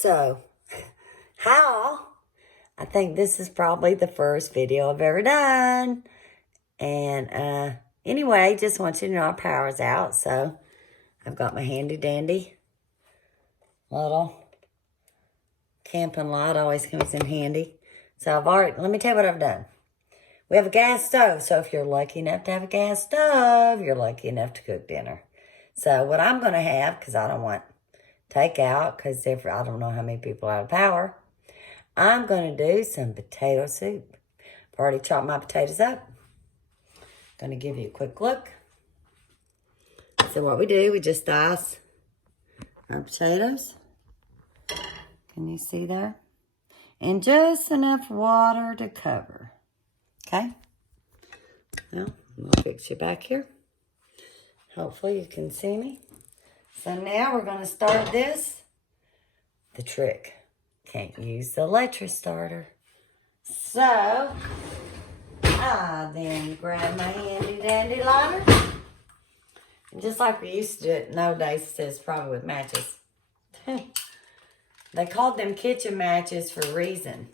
So, how? I think this is probably the first video I've ever done. And anyway, just want you to know our power's out. So, I've got my handy dandy little camping light. Always comes in handy. So, let me tell you what I've done. We have a gas stove. So, if you're lucky enough to have a gas stove, you're lucky enough to cook dinner. So, what I'm going to have, because I don't want takeout, because I don't know how many people have power, I'm going to do some potato soup. I've already chopped my potatoes up. Going to give you a quick look. So what we do, we just dice our potatoes. Can you see there? And just enough water to cover. Okay? Now, I'm going to fix you back here. Hopefully you can see me. So now we're going to start this. The trick. Can't use the electric starter. So, I then grab my handy dandy lighter. And just like we used to do it nowadays, it's probably with matches. They called them kitchen matches for a reason.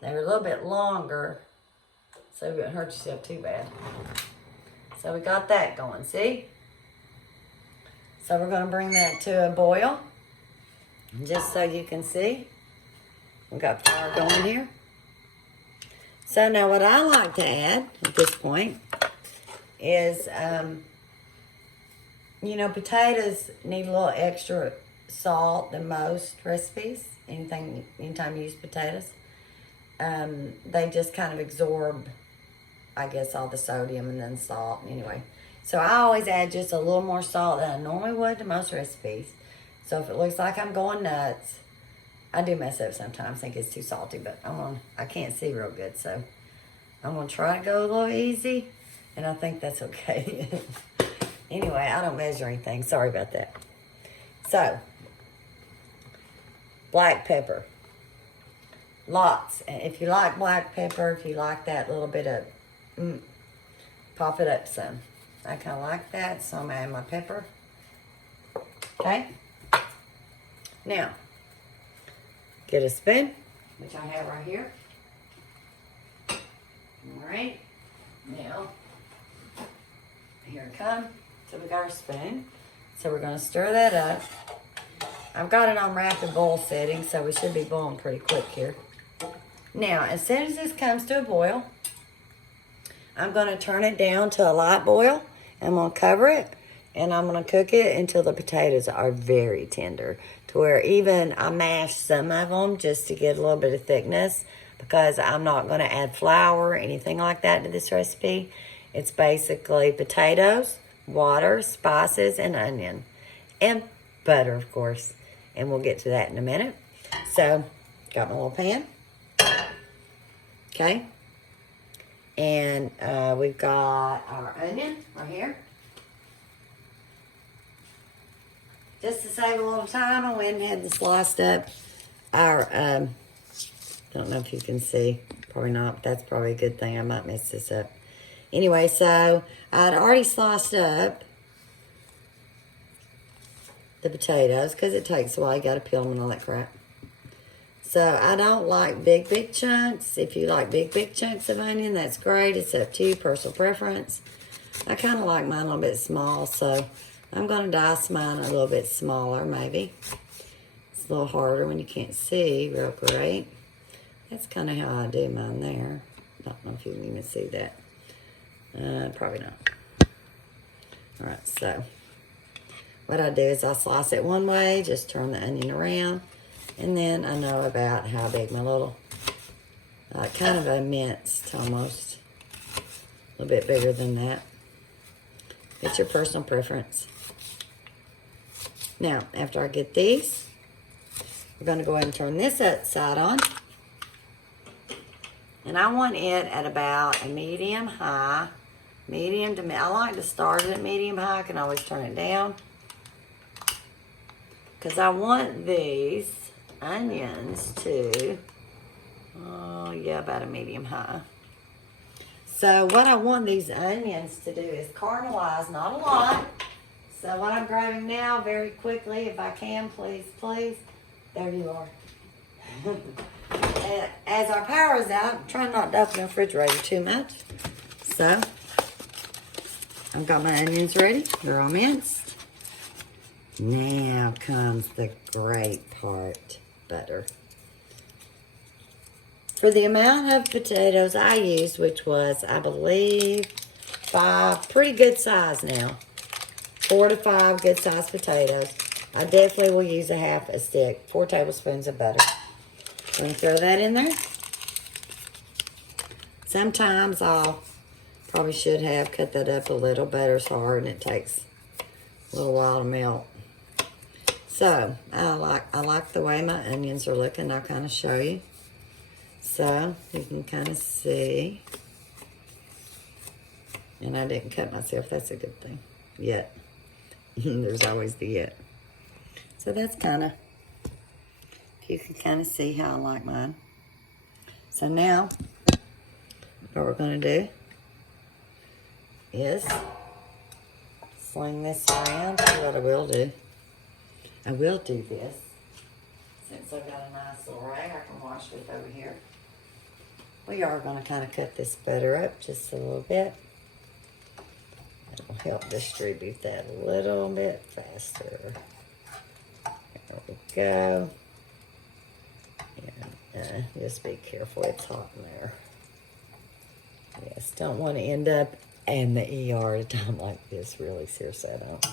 They were a little bit longer, so you wouldn't hurt yourself too bad. So we got that going, see? So we're going to bring that to a boil. Just so you can see. We've got fire going here. So now what I like to add at this point is, potatoes need a little extra salt than most recipes. Anytime you use potatoes. They just kind of absorb, I guess, all the sodium and then salt. Anyway. So I always add just a little more salt than I normally would to most recipes. So if it looks like I'm going nuts, I do mess up sometimes, think it's too salty, but I can't see real good, so I'm going to try to go a little easy, and I think that's okay. Anyway, I don't measure anything. Sorry about that. So, black pepper. Lots. And if you like black pepper, if you like that little bit of, pop it up some. I kind of like that, so I'm going to add my pepper. Okay? Now, get a spoon, which I have right here. All right. Now, here it comes. So we got our spoon. So we're going to stir that up. I've got it on rapid boil setting, so we should be boiling pretty quick here. Now, as soon as this comes to a boil, I'm going to turn it down to a light boil. I'm going to cover it, and I'm going to cook it until the potatoes are very tender, to where even I mash some of them just to get a little bit of thickness, because I'm not going to add flour or anything like that to this recipe. It's basically potatoes, water, spices, and onion, and butter, of course, and we'll get to that in a minute. So, got my little pan. Okay. And we've got our onion right here. Just to save a little time, I went and had this sliced up our, don't know if you can see, probably not, but that's probably a good thing. I might mess this up. Anyway, so I'd already sliced up the potatoes, because it takes a while. You got to peel them and all that crap. So I don't like big chunks. If you like big chunks of onion, that's great. It's up to you, personal preference. I kind of like mine a little bit small, so I'm going to dice mine a little bit smaller, maybe. It's a little harder when you can't see real great. That's kind of how I do mine there. I don't know if you can even see that. Probably not. All right, so what I do is I slice it one way, just turn the onion around. And then I know about how big my little, kind of a minced almost, a little bit bigger than that. It's your personal preference. Now, after I get these, we're going to go ahead and turn this side on. And I want it at about a medium high, medium to I like to start it at medium high. I can always turn it down, because I want these onions to, about a medium high. So what I want these onions to do is caramelize, not a lot. So what I'm grabbing now very quickly, if I can, please, There you are. As our power is out, try not to open the refrigerator too much. So, I've got my onions ready. They're all minced. Now comes the great part, butter. For the amount of potatoes I used, which was, I believe, 5, pretty good size now. 4 to 5 good sized potatoes. I definitely will use a half a stick, 4 tablespoons of butter. I'm going to throw that in there. Sometimes I'll, probably should have cut that up a little. Butter's hard and it takes a little while to melt. So, I like the way my onions are looking. I'll kind of show you. So, you can kind of see. And I didn't cut myself. That's a good thing. Yet. There's always the yet. So that's kind of, you can kind of see how I like mine. So now, what we're going to do is sling this around. See what I will do. I will do this. Since I've got a nice little rag I can wash with over here. We are going to kind of cut this butter up just a little bit. It'll help distribute that a little bit faster. There we go. And just be careful, it's hot in there. Yes, don't want to end up in the ER at a time like this. Really, seriously, I don't.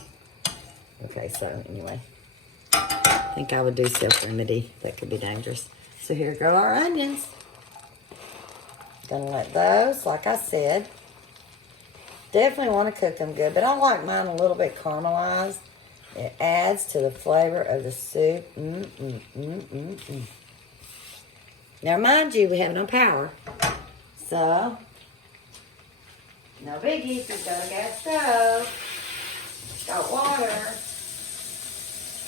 Okay, so anyway. I think I would do self-remedy. That could be dangerous. So here go our onions. Gonna let those, like I said, definitely want to cook them good, but I like mine a little bit caramelized. It adds to the flavor of the soup. Now, mind you, we have no power, so no biggie. If you've got a gas stove, got water,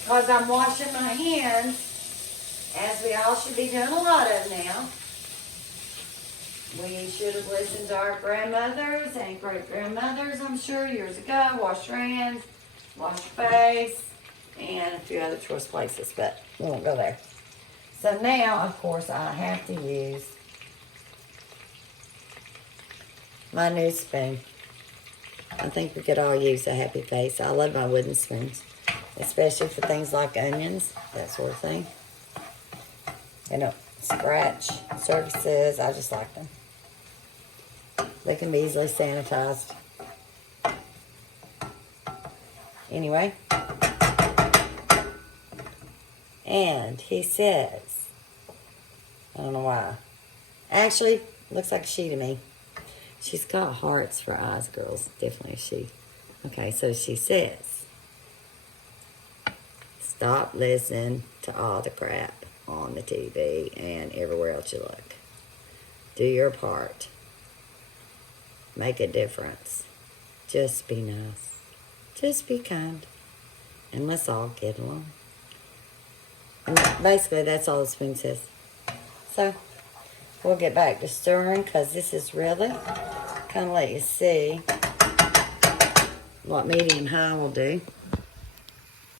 because I'm washing my hands, as we all should be doing a lot of now. We should have listened to our grandmothers and great-grandmothers, I'm sure, years ago. Wash your hands, wash your face, and a few other choice places, but we won't go there. So now, of course, I have to use my new spoon. I think we could all use a happy face. I love my wooden spoons, especially for things like onions, that sort of thing. They don't scratch surfaces. I just like them. They can be easily sanitized. Anyway. And he says, I don't know why. Actually, looks like a she to me. She's got hearts for eyes, girls. Definitely a she. Okay, so she says, stop listening to all the crap on the TV and everywhere else you look. Do your part. Make a difference. Just be nice. Just be kind. And let's all get along. And basically, that's all the spoon says. So, we'll get back to stirring because this is really kind of let you see what medium high will do.